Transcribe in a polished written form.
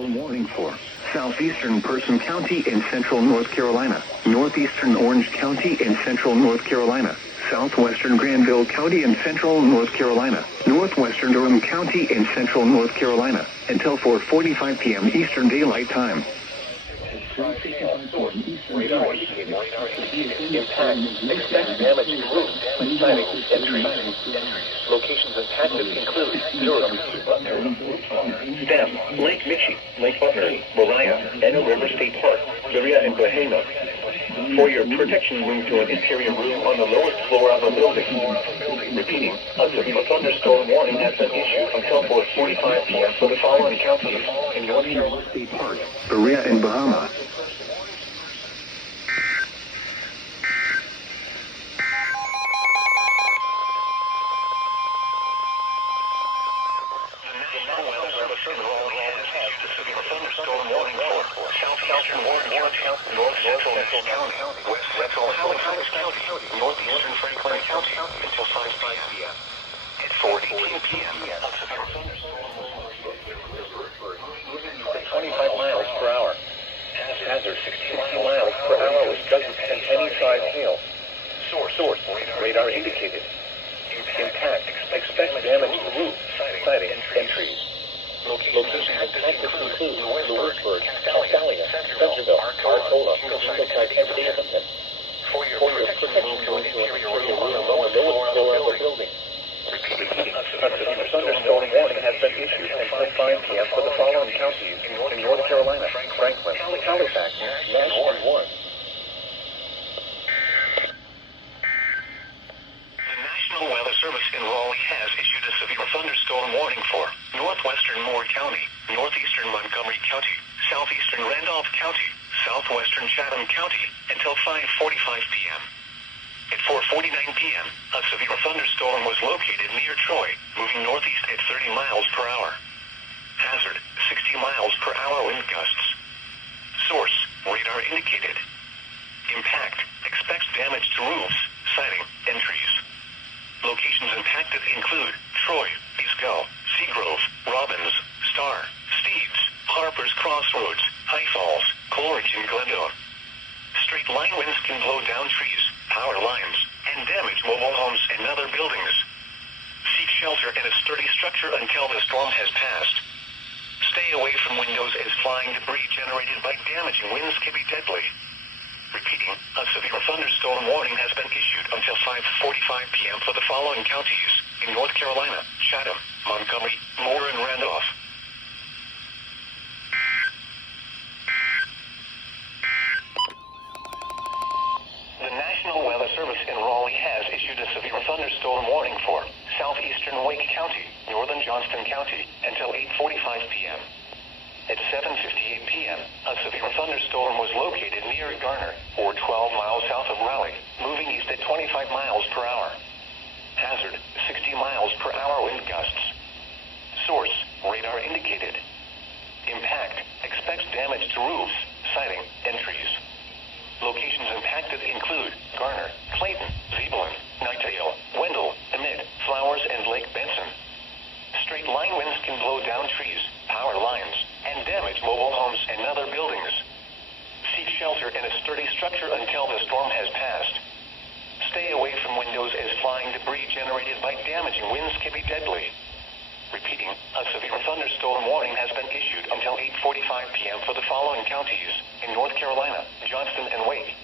thunderstorm warning for southeastern Person County in central North Carolina, northeastern Orange County in central North Carolina, southwestern Granville County in central North Carolina, northwestern Durham County in central North Carolina, until 4:45 p.m. Eastern Daylight Time. Impact, expect damage to roofs, siding, and trees. Locations impacted include Durham, Stem, Lake Michi, Lake Butner, Moriah, Anna River State Park, Berea, and Bahama. For your protection, move to an interior room on the lowest floor of a building. Repeating, a severe thunderstorm warning has been issued until 4:45 p.m. for the following counties in North Carolina State Park, Berea and Bahama. Southeastern Orange County, North Central County, West Central Halifax County, Northeastern Franklin County until 5 p.m. At 4:18 p.m. a severe thunderstorm moving at 25 miles per hour. Hazard 60 miles per hour with doesn't and any size hail. Source radar indicated. Impact expect damage to roof, siding, and trees. Locations impacted include Lewisburg, Castalia, Centerville, Arcola, and Davidson. For your protection, move to an interior room on the lowest floor of the building. Repeating, a severe thunderstorm warning has been issued until 5 p.m. for the following counties in North Carolina, Franklin, Halifax, Nashville, and Warren. The National Weather Service in Raleigh has issued a severe thunderstorm warning for northwestern Moore County, northeastern Montgomery County, southeastern Randolph County, southwestern Chatham County until 5:45 p.m. At 4:49 p.m., a severe thunderstorm was located near Troy, moving northeast at 30 miles per hour. Hazard 60 miles per hour wind gusts. Source radar indicated. Impact expects damage to roofs, siding, and trees. Locations impacted include Troy, Eastgall, Seagrove, Robbins, Star, Steves, Harper's Crossroads, High Falls, Coleridge, and Glendale. Straight line winds can blow down trees, power lines, and damage mobile homes and other buildings. Seek shelter in a sturdy structure until the storm has passed. Stay away from windows as flying debris generated by damaging winds can be deadly. Repeating, a severe thunderstorm warning has been issued until 5:45 p.m. for the following counties in North Carolina, Chatham, Montgomery, Moore, and Randolph. The National Weather Service in Raleigh has issued a severe thunderstorm warning for southeastern Wake County, northern Johnston County until 8:45 p.m. At 7:58 p.m., a severe thunderstorm was located near Garner, or 12 miles south of Raleigh, moving east at 25 miles per hour. Hazard 60 miles per hour wind gusts. Source radar indicated. Impact expects damage to roofs, siding, and trees. Locations impacted include Garner, Clayton, Zebulon, Knightdale, Wendell, Emmett, Flowers, and Lake Benson. Straight line winds can blow down trees, power lines, and damage mobile homes and other buildings. Seek shelter in a sturdy structure until the storm has passed. Stay away from windows as flying debris generated by damaging winds can be deadly. Repeating, a severe thunderstorm warning has been issued until 8:45 p.m. for the following counties in North Carolina, Johnston, and Wake.